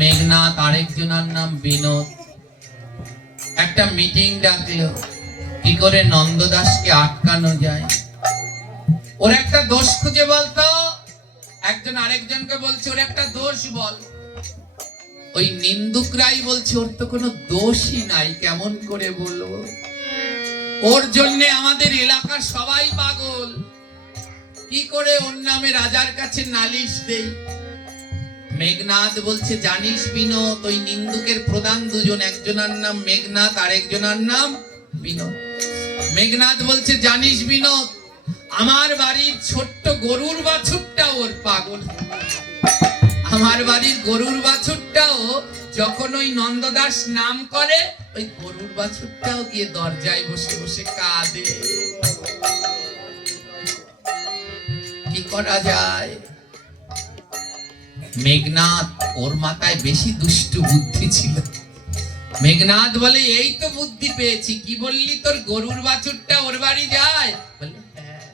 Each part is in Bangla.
মেঘনাথ আরেকজনের নাম বিনোদ একটা মিটিং ডাকলো কি করে নন্দদাসকে আটকানো যায়। ওর একটা দোষ খুঁজে বলতো। একজন আরেকজনকে বলছে ওর একটা দোষ বল। ওই নিন্দুকরাই বলছে ওর তো কোনো দোষই নাই, কেমন করে বলবো। ওর জন্য আমাদের এলাকার সবাই পাগল, কি করে ওর নামে রাজার কাছে নালিশ দেই। মেঘনাথ বলছে জানিস বিনোদ, ওই নিন্দুকের প্রধান দুজন, একজনের নাম মেঘনাথ আর একজনের নাম বিনোদ। মেঘনাথ বলছে জানিস বিনোদ, আমার বাড়ির ছোট্ট গরুর বাছুরটা ওর পাগল। আমার বাড়ির গরুর বাছুরটাও যখন ওই নন্দদাস নাম করে, ওই গরুর বাছুরটাও গিয়ে দরজায় বসে বসে কাঁদে। কি করা যায়? মেঘনাথ, ওর মাথায় বেশি দুষ্টু বুদ্ধি ছিল। মেঘনাথ বলে এই তো বুদ্ধি পেয়েছি। কি বললি, তোর গরুর বাছুরটা ওর বাড়ি যায়? বলে হ্যাঁ।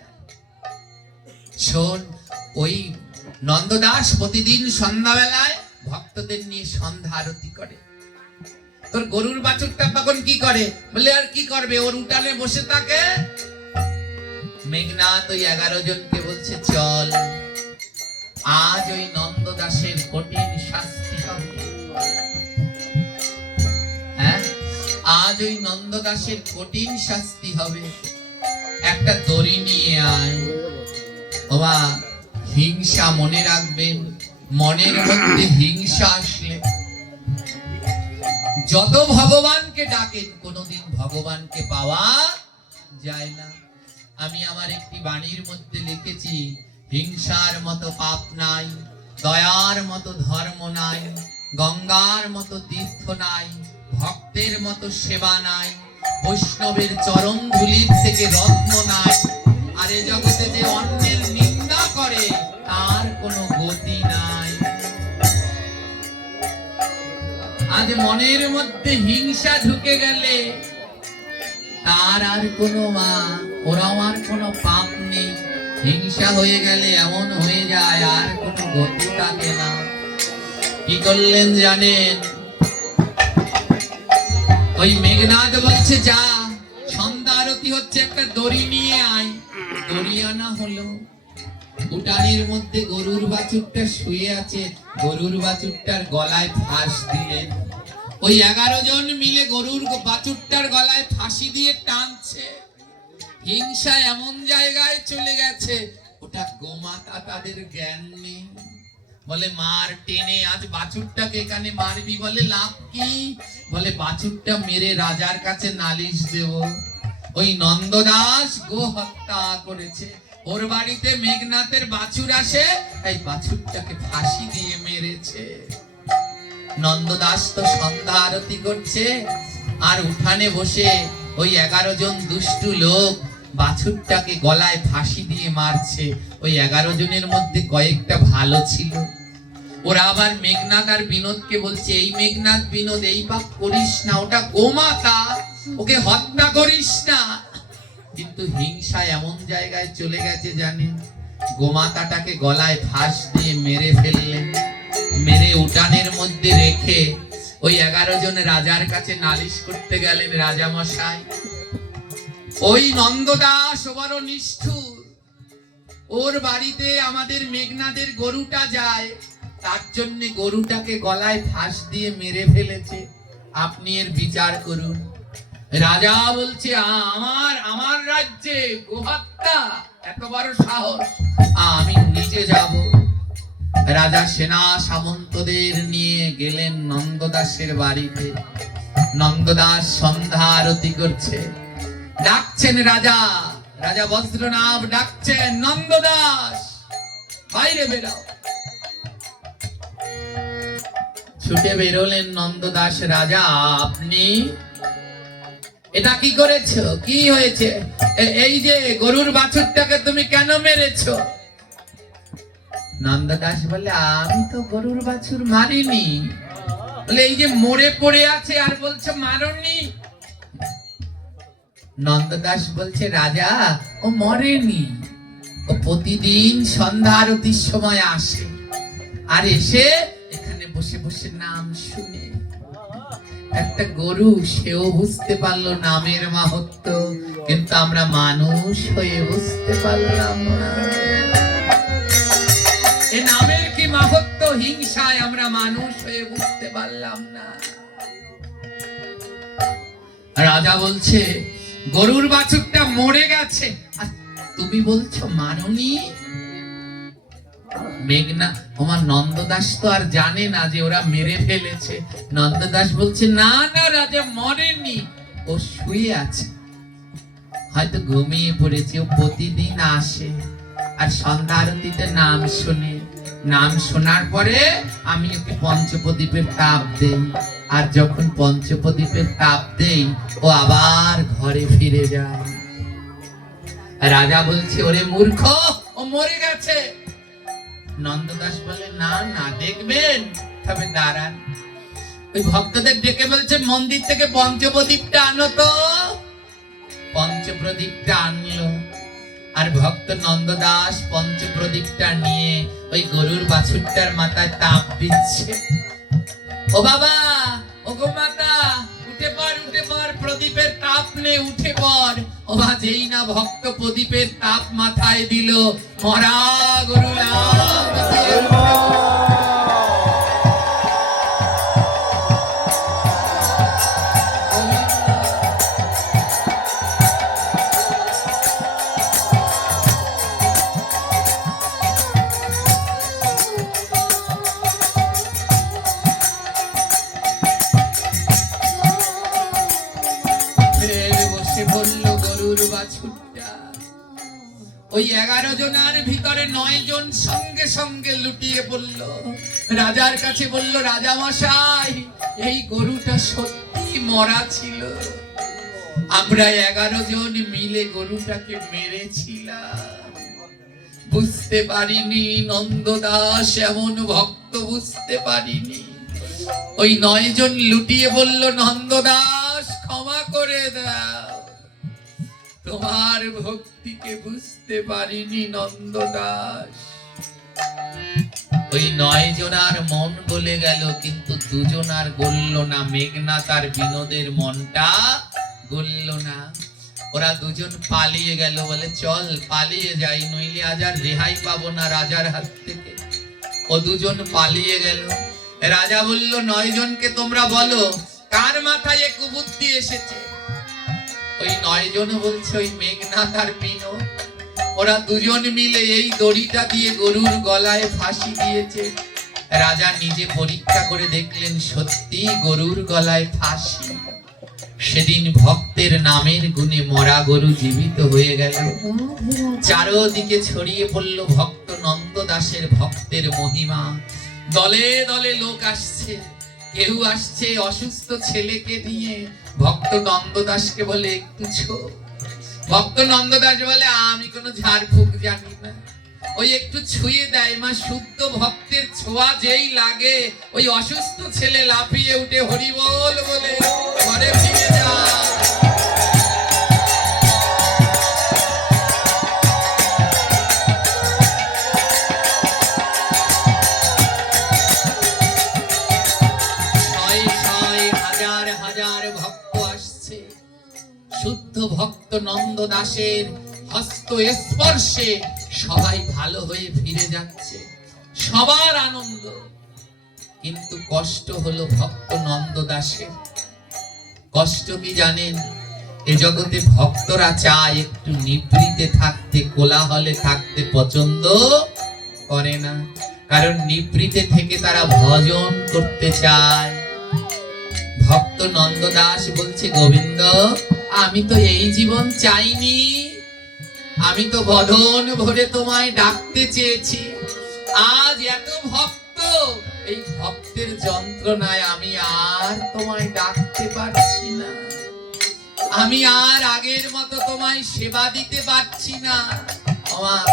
শোন, ওই নন্দদাস প্রতিদিন সন্ধ্যাবেলায় ভক্তদের নিয়ে সন্ধ্যা আরতি করে। তোর গরুর বাছুরটা তখন কি করে? বলে আর কি করবে, ওর উঠানে বসে থাকে। মেঘনাথ ওই 11 জনকে বলছে চল, আজ ওই নন্দদাসের কঠিন শাস্তি হবে। হ্যাঁ, আজ ওই নন্দদাসের কঠিন শাস্তি হবে। একটা দড়ি নিয়ে আয়। বাবা, হিংসা মনে রাখবেন, মনের মধ্যে হিংসা আসলে যত ভগবানকে ডাকেন কোনোদিন ভগবানকে পাওয়া যায় না। আমি আমার একটি বাণীর মধ্যে লিখেছি, হিংসার মতো পাপ নাই, দয়ার মতো ধর্ম নাই, গঙ্গার মতো তীর্থ নাই, ভক্তের মতো সেবা নাই, বৈষ্ণবের চরণ ধুলির থেকে রত্ন নাই। আর এ জগতে যে অন্যের নিন্দা করে তার কোনো গতি নাই। আজ মনের মধ্যে হিংসা ঢুকে গেলে তার আর কোনো ওরাও আর কোনো পাপ নেই। হিংসা হয়ে গেলে এমন হয়ে যায় আর কোনো গতি থাকে না। কি করলেন জানেন? ওই মেঘনাথ বলছে যা, সন্ধ্যা আরতি হচ্ছে, একটা দড়ি নিয়ে আয়। দড়ি আনা হলো। উঠানের মধ্যে গরুর বাছুরটা শুয়ে আছে, গরুর বাছুরটার গলায় ফাঁস দিলেন। ওই 11 জন মিলে গরুর বাছুরটার গলায় ফাঁসি দিয়ে টানছে। হিংসা এমন জায়গায় চলে গেছে, ওটা গোমাতা তাদের জ্ঞান নেই। বলে মার টেনে, আজ বাছুরটাকে এখানে মারবি। বলে লাভ কি? বলে বাছুরটা মেরে রাজার কাছে নালিশ দেব। ওই নন্দদাস গো হত্যা করেছে। ওর বাড়িতে মেঘনাথের বাছুর আসে, এই বাছুরটাকে ফাঁসি দিয়ে মেরেছে। নন্দদাস তো সন্ধ্যা আরতি করছে, আর উঠানে বসে ওই 11 জন দুষ্টু লোক বাছুরটাকে গলায় ফাঁসি দিয়ে মারছে। ওই 11 জনের মধ্যে কয়েকটা ভালো ছিল। ওরা আবার মেঘনাথ আর বিনোদকে বলছে এই মেঘনাথ বিনোদ, এই পাপ করিস না, ওটা গোমাতা, ওকে হত্যা করিস না। কিন্তু হিংসা এমন জায়গায় চলে গেছে জানেন, গোমাতাটাকে গলায় ফাঁস দিয়ে মেরে ফেললেন। মেরে উঠানের মধ্যে রেখে ওই 11 জন রাজার কাছে নালিশ করতে গেলেন। রাজা মশাই, ওই নন্দদাস বড় নিষ্ঠুর, ওর বাড়িতে আমাদের মেঘনাদের গরুটা যায়, তার জন্য গরুটাকে গলায় ফাঁস দিয়ে মেরে ফেলেছে। আপনি এর বিচার করুন। রাজা বলছে আমার রাজ্যে গোহত্যা, এত বড় সাহস, আমি নিজে যাব। রাজা সেনা সামন্তদের নিয়ে গেলেন নন্দদাসের বাড়িতে। নন্দদাস সন্ধ্যা আরতি করছে। ডাকছেন রাজা, রাজা বজ্রনাভ ডাকছেন, নন্দদাস বাইরে বেরাও। ছুটে বেরোলেন নন্দদাস। রাজা, আপনি এটা কি করেছো? কি হয়েছে? এই যে গরুর বাছুরটাকে তুমি কেন মেরেছো? নন্দদাস বলে আমি তো গরুর বাছুর মারিনি। বলে এই যে মরে পড়ে আছে আর বলছো মারনি। নন্দদাস বলছে রাজা, ও মরেনি, ও প্রতিদিন সন্ধ্যা আরতির সময় আসে, আর এসে এখানে বসে বসে নাম শুনে। একটা গরু, সেও বুঝতে পারলো নামের মাহাত্ম্য, কিন্তু আমরা মানুষ হয়ে বুঝতে পারলাম না এ নামের কি মাহাত্ম্য। হিংসায় আমরা মানুষ হয়ে বুঝতে পারলাম না। রাজা বলছে গরুর বাছুরটা মরে গেছে, আর তুমি বলছো মারনি। মেঘনা, আমার নন্দদাস তো আর জানে না যে ওরা মেরে ফেলেছে। নন্দদাস বলছে না না রাজা মরেনি, ও শুয়ে আছে, হয়তো ঘুমিয়ে পড়েছে। ও প্রতিদিন আসে আর সন্ধ্যা আরতিতে নাম শোনে। নাম শোনার পরে আমি ওকে পঞ্চপ্রদীপের তাপ দেই, আর যখন পঞ্চপ্রদীপের তাপ দেই ও আবার ঘরে ফিরে যায়। রাজা বলছে ওরে মূর্খ, ও মরে গেছে। নন্দদাস বলে না না দেখবেন, তবে দাঁড়ান। ওই ভক্তদের ডেকে বলছে মন্দির থেকে পঞ্চপ্রদীপটা আনো তো। পঞ্চপ্রদীপটা আনলো, আর ভক্ত নন্দদাস পঞ্চপ্রদীপটা নিয়ে ওই গরুর বাছুরটার মাথায় তাপ দিচ্ছে। ও বাবা, ও গো মাতা, উঠে পড় উঠে পড়, প্রদীপের তাপ নে, উঠে পড়। ও বা যেই না ভক্ত প্রদীপের তাপ মাথায় দিল, মরা গরু ওই 11 জনের ভিতরে 9 জন সঙ্গে সঙ্গে লুটিয়ে পড়ল। রাজার কাছে বলল রাজা মশাই, এই গরুটা সত্যি মরা ছিল, আমরা 11 জন মিলে গরুটাকে মেরেছিলাম, বুঝতে পারিনি। নন্দদাস এমন ভক্ত, বুঝতে পারিনি। ওই 9 জন লুটিয়ে বলল নন্দদাস ক্ষমা করে দাও, তোমার ভক্তিকে বুঝতে পারিনি নন্দদাস। ওই 9 জনার মন গলে গেল, কিন্তু 2 জনার গলল না। মেঘনা তার বিনোদের মনটা গলল না। ওরা 2 জন পালিয়ে গেল, বলে চল পালিয়ে যাই, নইলে আজ আর রেহাই পাবো না রাজার হাত থেকে। ও 2 জন পালিয়ে গেল। রাজা বলল 9 জনকে তোমরা বলো কার মাথায় এক কুবুদ্ধি এসেছে। ওই 9 জন বলছে ওই মেঘনা তার বিনো। ওরা 2 জন মিলে এই দড়িটা দিয়ে গরুর গলায় ফাঁসি দিয়েছে। রাজা নিজে পরীক্ষা করে দেখলেন সত্যি গরুর গলায় ফাঁসি। সেদিন ভক্তের নামের গুণে মরা গরু জীবিত হয়ে গেল। চারদিকে ছড়িয়ে পড়ল ভক্ত নন্দদাসের ভক্তের মহিমা। দলে দলে লোক আসছে, কেউ আসছে অসুস্থ ছেলেকে নিয়ে। ভক্ত নন্দদাসকে বলে একটু ছো। ভক্ত নন্দদাস বলে আমি কোনো ঝাড়ফুঁক জানি না, ওই একটু ছুঁয়ে দেয়। মা শুদ্ধ ভক্তের ছোঁয়া যেই লাগে, ওই অসুস্থ ছেলে লাফিয়ে উঠে হরি বল বলে ঘরে ফিরে যায়। শুদ্ধ ভক্ত নন্দদাসের হস্ত স্পর্শে সবাই ভালো হয়ে ফিরে যাচ্ছে, সবার আনন্দ। কিন্তু কষ্ট হলো ভক্ত নন্দদাসের। কষ্ট কি জানেন? এ জগতে ভক্তরা চায় একটু নিভৃতে থাকতে, কোলাহলে থাকতে পছন্দ করে না, কারণ নিভৃতে থেকে তারা ভজন করতে চায়। ভক্ত নন্দদাস বলছে গোবিন্দ, আমি তো এই জীবন চাইনি, আমি তো বদন ভরে তোমায় ডাকতে চেয়েছি। আজ এত ভক্ত, এই ভক্তের যন্ত্রণায় আমি আর তোমায় ডাকতে পারছি না, আমি আর আগের মতো তোমায় সেবা দিতে পারছি না। আমার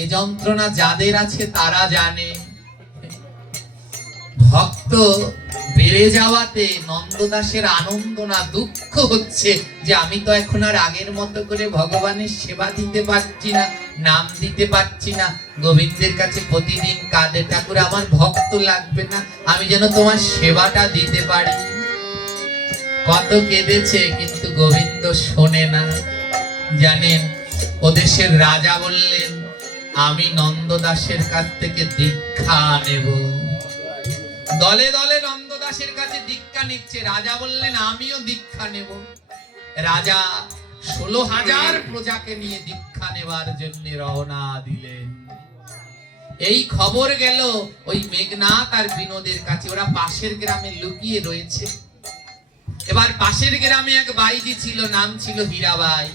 এই যন্ত্রণা যাদের আছে তারা জানে। ভক্ত বেড়ে যাওয়াতে নন্দদাসের আনন্দ না দুঃখ হচ্ছে যে আমি তো এখন আর আগের মতো করে ভগবানের সেবা দিতে পারছি না, নাম দিতে পারছি না। গোবিন্দের কাছে প্রতিদিন কাঁদে, ঠাকুর আমার ভক্ত লাগবে না, আমি যেন তোমার সেবাটা দিতে পারি। কত কেঁদেছে, কিন্তু গোবিন্দ শোনে না। জানেন, ও দেশের রাজা বললেন আমি নন্দদাসের কাছ থেকে দীক্ষা নেব। দলে দলে নন্দদাসের কাছে দীক্ষা নিচ্ছে। রাজা বললেন আমিও দীক্ষা নেব। রাজা 16,000 প্রজাকে নিয়ে দীক্ষা নেবার জন্য রওনা দিলেন। এই খবর গেল ওই মেঘনাথ আর বিনোদের কাছে। ওরা পাশের গ্রামে লুকিয়ে রয়েছে। এবার পাশের গ্রামে এক বাইজি ছিল, নাম ছিল হীরাবাই।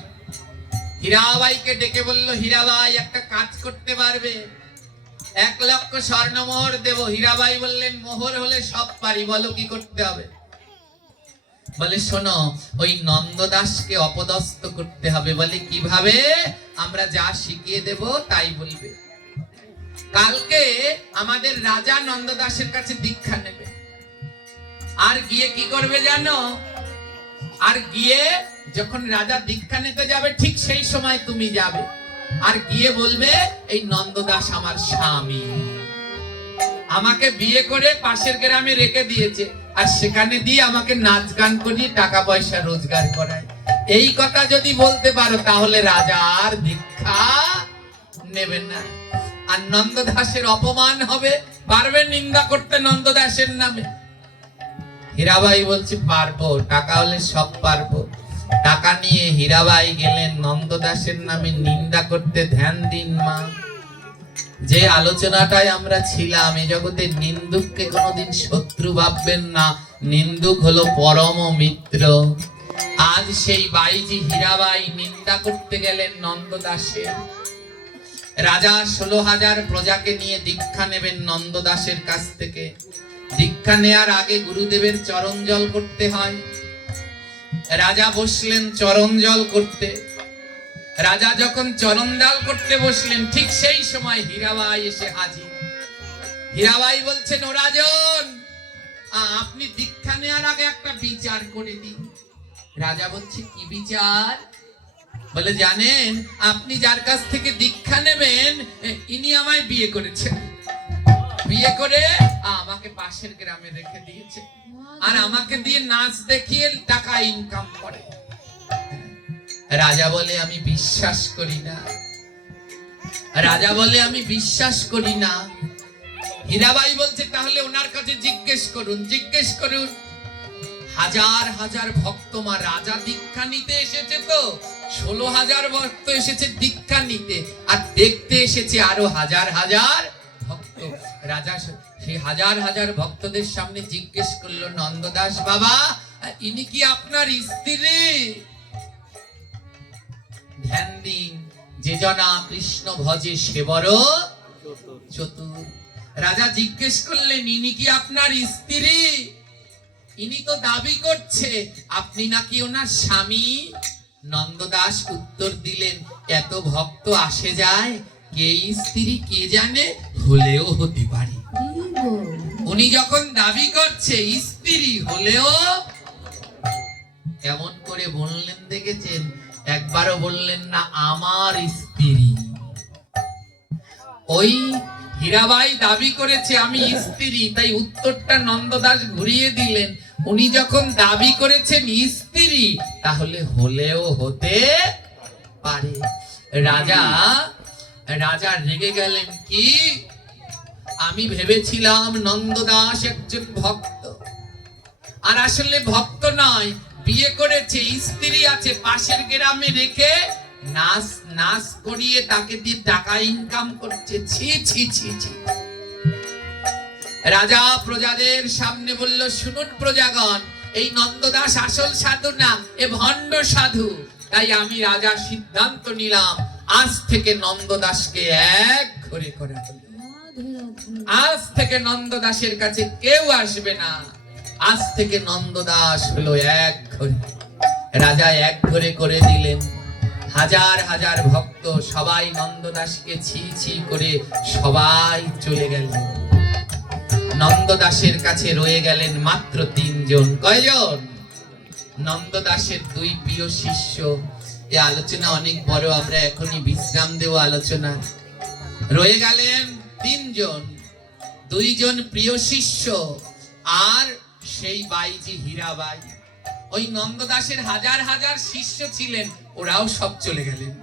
হীরাবাইকে ডেকে বলল, হীরাবাই একটা কাজ করতে পারবে? 1 লক্ষ স্বর্ণমোহর দেব। হীরাবাই বললেন মোহর হলে সব পারি, বলো কি করতে হবে? বলে শোনো, ওই নন্দদাসকে অপদস্থ করতে হবে। বলে কিভাবে? আমরা যা শিখিয়ে দেব তাই বলবে। কালকে আমাদের রাজা নন্দদাসের কাছে দীক্ষা নেবে। আর গিয়ে কি করবে জানো? আর গিয়ে যখন রাজা দীক্ষা নিতে যাবে ঠিক সেই সময় তুমি যাবে, আর গিয়ে বলবে এই নন্দদাস আমার স্বামী, আমাকে বিয়ে করে পাশের গ্রামে রেখে দিয়েছে, আর সেখানে দিয়ে আমাকে নাচ গান করিয়ে টাকা পয়সা রোজগার করায়। এই কথা যদি বলতে পারো তাহলে রাজা আর দীক্ষা নেবেন না। আর নন্দদাসের অপমান হবে, পারবে নিন্দা করতে নন্দদাসের নামে? হীরাবাই বলছে পারবো, টাকা হলে সব পারবো। টাকা নিয়ে হীরাবাই গেলেন নন্দদাসের নামে নিন্দা করতে। ধ্যান দিন মা, যে আলোচনাটায় আমরা ছিলাম, এই জগতে নিন্দুককে কোনোদিন শত্রু ভাববেন না, নিন্দুক হলো পরম মিত্র। আজ সেই বাইজি হীরাবাই নিন্দা করতে গেলেন নন্দদাসের। রাজা 16,000 প্রজাকে নিয়ে দীক্ষা নেবেন নন্দদাসের কাছ থেকে। দীক্ষা নেয়ার আগে গুরুদেবের চরণ জল করতে হয়। রাজা বসলেন চরণ জল করতে। রাজা যখন চরণ জল করতে বসলেন ঠিক সেই সময় হীরাবাই এসে হাজির। হীরাবাই বলছেন ও রাজন, আপনি দীক্ষা নেওয়ার আগে একটা বিচার করে দিন। রাজা বলছে কি বিচার? বলে জানেন আপনি যার কাছ থেকে দীক্ষা নেবেন ইনি আমায় বিয়ে করেছেন, বিয়ে করে আমাকে পাশের গ্রামে রেখে দিয়েছে, আর আমাকে দিয়ে নাচ দেখিয়ে টাকা ইনকাম করে। রাজা বলে আমি বিশ্বাস করি না। রাজা বলে আমি বিশ্বাস করি না। হীরাবাই বলছে তাহলে ওনার কাছে জিজ্ঞেস করুন, জিজ্ঞেস করুন। হাজার হাজার ভক্ত মা, রাজা দীক্ষা নিতে এসেছে তো 16,000 ভক্ত এসেছে দীক্ষা নিতে, আর দেখতে এসেছে আরো হাজার হাজার ভক্ত। রাজা সেই হাজার হাজার ভক্তদের সামনে জিজ্ঞেস করলো, নন্দদাস বাবা ইনি কি আপনার স্ত্রী? ধ্যান দিন, যে জনা কৃষ্ণ ভজে সে বড় চতুর। রাজা জিজ্ঞেস করলেন ইনি কি আপনার স্ত্রী? ইনি তো দাবি করছে আপনি নাকি ওনার স্বামী। নন্দদাস উত্তর দিলেন এত ভক্ত আসে যায়, কে স্ত্রী কে জানে, হলেও হতে পারে। উনি যখন দাবি করছে স্ত্রী হলেও, কেমন করে বললেন দেখেছেন? একবারও বললেন না আমার স্ত্রী। ওই হীরাবাই দাবি করেছে আমি স্ত্রী, তাই উত্তরটা নন্দদাস ঘুরিয়ে দিলেন। উনি যখন দাবি করেছেন স্ত্রী, তাহলে হলেও হতে পারে। রাজা রেগে গেলেন, কি আমি ভেবেছিলাম নন্দদাস একজন ভক্ত, আর আসলে ভক্ত নয়, বিয়ে করেছে, স্ত্রী আছে, পাশের গ্রামে রেখে নাচ করিয়ে তাকে দিয়ে টাকা ইনকাম করছে। ছি ছি ছি ছি। রাজা প্রজাদের সামনে বলল, শুনুন প্রজাগণ, এই নন্দদাস আসল সাধু না, এ ভণ্ড সাধু। তাই আমি রাজা সিদ্ধান্ত নিলাম আজ থেকে নন্দদাসকে এক ঘরে করা হলো। আজ থেকে নন্দদাসের কাছে কেউ আসবে না। আজ থেকে নন্দদাস হলো এক ঘরে। রাজা এক ঘরে করে দিলেন। হাজার হাজার ভক্ত সবাই নন্দদাসকে ছি ছি করে সবাই চলে গেলেন। নন্দদাসের কাছে রয়ে গেলেন মাত্র 3 জন। কয়জন? নন্দদাসের 2 প্রিয় শিষ্য। এই আলোচনা অনেক বড়, আমরা এখনই বিশ্রাম দেব আলোচনা। রয়ে গেলেন 3 জন, 2 জন প্রিয় শিষ্য আর সেই বাইজি হীরাবাই। ওই নন্দদাসের হাজার হাজার শিষ্য ছিলেন, ওরাও সব চলে গেলেন।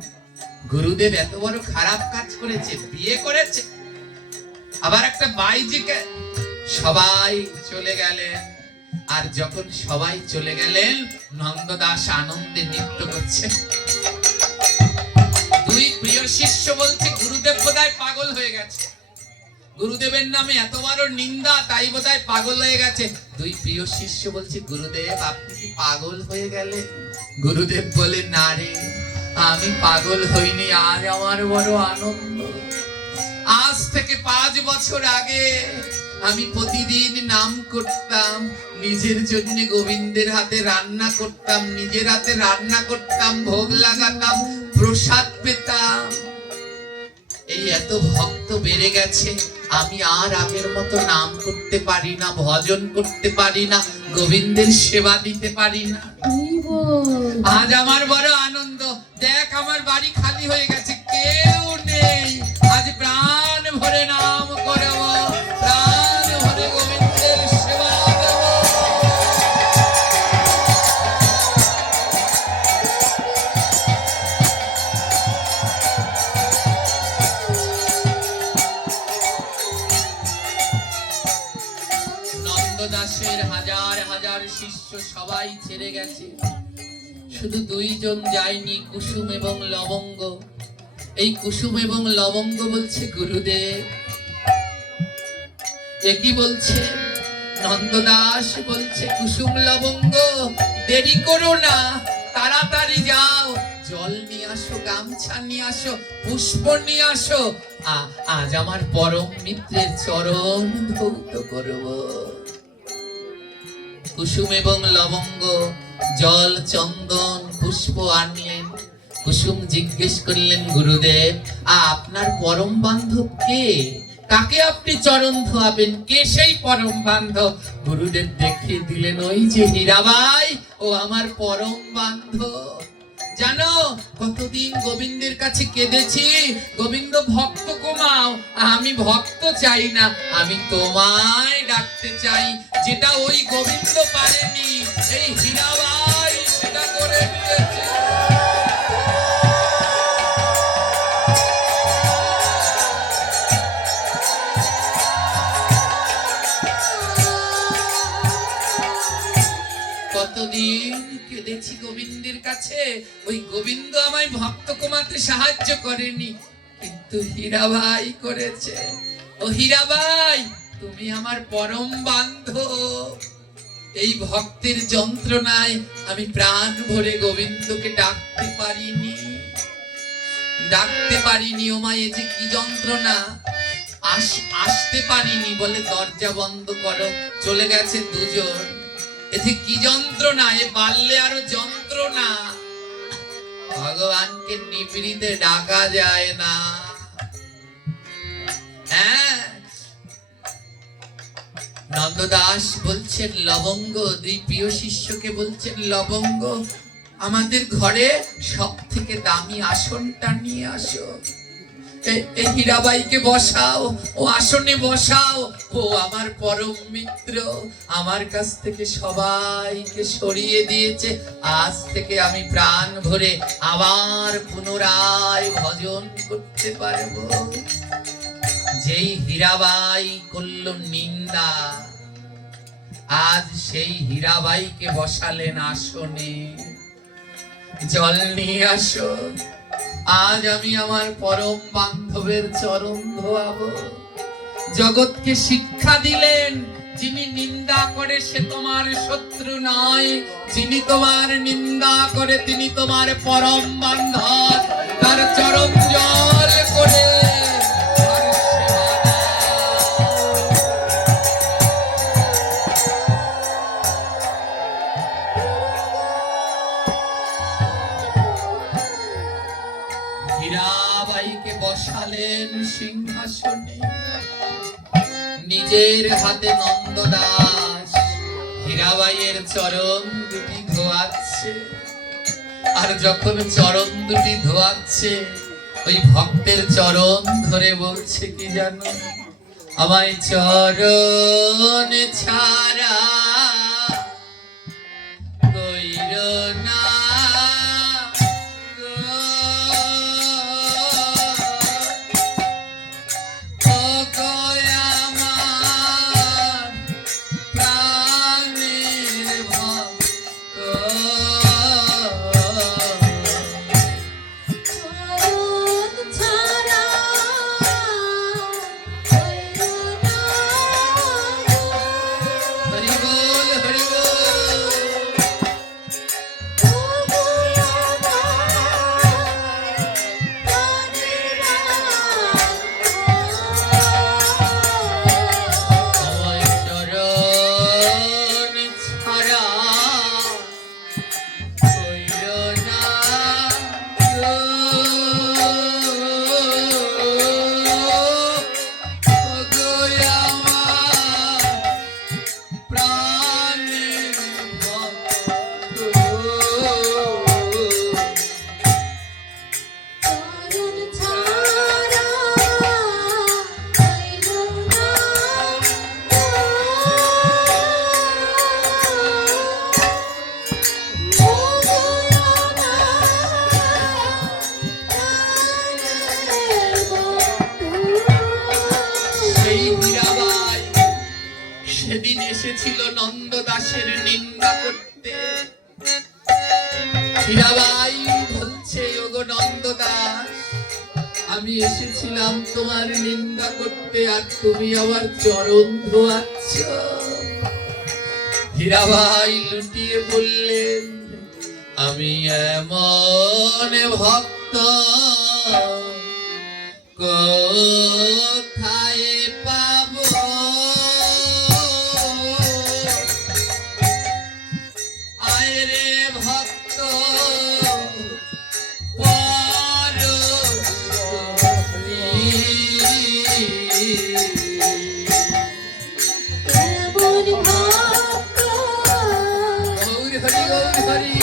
গুরুদেব এত বড় খারাপ কাজ করেছে, বিয়ে করেছে, আবার একটা বাইজিকে। সবাই চলে গেলেন। আর যখন সবাই চলে গেলেন, নন্দদাস আনন্দে নৃত্য করছে। 2 প্রিয় শিষ্য বলছে গুরুদেব বোধহয় পাগল হয়ে গেছে, গুরুদেবের নামে এত বড় নিন্দা, তাই বোধহয় পাগল হয়ে গেছে। 2 প্রিয় শিষ্য বলছে গুরুদেব আপনি কি পাগল হয়ে গেলেন? গুরুদেব বলে না রে, আমি পাগল হইনি, আজ আমার বড় আনন্দ। আজ থেকে 5 বছর আগে আমি প্রতিদিন নাম করতাম, নিজের জন্য গোবিন্দের হাতে রান্না করতাম, নিজের হাতে রান্না করতাম, ভোগ লাগাতাম, প্রসাদ পেতাম। এই এত ভক্ত বেড়ে গেছে, আমি আর আগের মতো নাম করতে পারি না, ভজন করতে পারি না, গোবিন্দের সেবা দিতে পারি না। আজ আমার বড় আনন্দ। দেখ আমার বাড়ি খালি হয়ে গেছে, কেউ নেই। আজ প্রাণ ভরে নাম করব, প্রাণ ভরে গোবিন্দের সেবা দেব। নন্দদাসের হাজার হাজার শিষ্য সবাই ছেড়ে গেছে, শুধু 2 জন যায়নি, কুসুম এবং লবঙ্গ। এই কুসুম এবং লবঙ্গ বলছে গুরুদেব। একই বলছে নন্দদাস, বলছে কুসুম লবঙ্গ দেরি করো না, তাড়াতাড়ি যাও, জল নিয়ে আসো, গামছা নিয়ে আসো, পুষ্প নিয়ে আসো, আজ আমার পরম মিত্রের চরণ ধৌত করব। কুসুম এবং লবঙ্গ জল, চন্দন, পুষ্প আনলেন। কুসুম জিজ্ঞেস করলেন গুরুদেব আপনার পরম বান্ধব কে? কাকে আপনি চরণ ধোয়াবেন? কে সেই পরম বান্ধব? গুরুদেব দেখিয়ে দিলেন ওই যে হীরাবাই, ও আমার পরম বান্ধব। জানো কতদিন গোবিন্দের কাছে কেঁদেছি, গোবিন্দ ভক্ত কমাও। আমি ভক্ত চাই না, আমি তোমায় ডাকতে চাই। যেটা ওই গোবিন্দ পারেনি, এই হীরাবাই সেটা করে দিয়েছে। কতদিন কেঁদেছি গোবিন্দের কাছে, ওই গোবিন্দ আমায় ভক্ত কমাতে সাহায্য করেনি, কিন্তু হীরাবাই করেছে। ও হীরাবাই, তুমি আমার পরম বান্ধব। এই ভক্তের যন্ত্রণায় আমি প্রাণ ভরে গোবিন্দকে ডাকতে পারিনি। ও মা, এ যে কি যন্ত্রণা, আসতে পারিনি বলে দরজা বন্ধ করো, চলে গেছে 2 জন। এতে কি যন্ত্রণা, এ পারলে আরো যন্ত্রণা। ভগবানকে নিভৃতে ডাকা যায় না। হ্যাঁ, নন্দদাস বলছেন লবঙ্গ, 2 প্রিয় শিষ্যকে বলছেন লবঙ্গ আমাদের ঘরে সব থেকে দামি আসনটা নিয়ে আসো, এই হীরাবাইকে বসাও, ও আসনে বসাও। ও আমার পরম মিত্র, আমার কাছ থেকে সবাইকে সরিয়ে দিয়েছে। আজ থেকে আমি প্রাণ ভরে আবার পুনরায় ভজন করতে পারবো। যেই হীরাবাই করল নিন্দা, আজ সেই হীরাবাইকে বসালেন আসনে। জল নিয়ে আসো, আজ আমি আমার পরম বান্ধবের চরণ ধোয়াবো। জগৎকে শিক্ষা দিলেন, যিনি নিন্দা করে সে তোমার শত্রু নয়, যিনি তোমার নিন্দা করে তিনি তোমার পরম বান্ধব। তার চরণ জল করে হীরাবাইকে বসালেন সিংহাসনে। নিজের হাতে নন্দদাস হীরাবাইয়ের চরণ দুটি ধোয়াচ্ছে। আর যখন চরণ দুটি ধোয়াচ্ছে, ওই ভক্তের চরণ ধরে বলছে কি জানো, আমায় চরণ ছাড়া কইরো না গো, ও গো আমার প্রাণের ভক্ত। হরি বল হরি বল। আমায় চরণ ছাড়া কইরো না গো, ও গো আমার প্রাণের ভক্ত। সেই হীরাবাই সেদিন এসেছিল নন্দদাসের নিন্দা করতে। হীরাবাই বলছে, ওগো নন্দদাস, আমি এসেছিলাম তোমার নিন্দা করতে, আর তুমি আমার চরণ ধোয়াচ্ছ। হীরাবাই লুটিয়ে বললেন, আমি এমন ভক্ত কোথায় পাবো, আয় রে ভক্ত গৌর হরি গৌর হরি।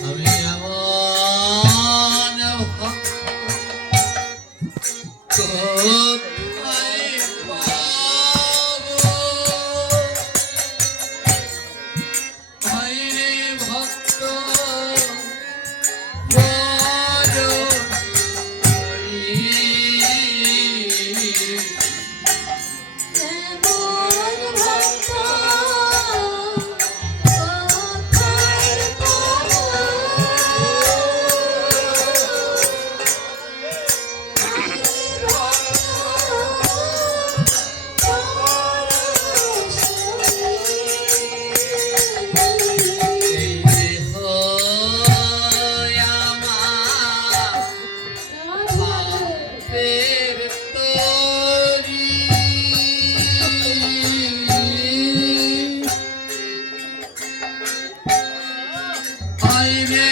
আমি এমন ভক্ত কোথায় পাবো, আয় রে ভক্ত আইনে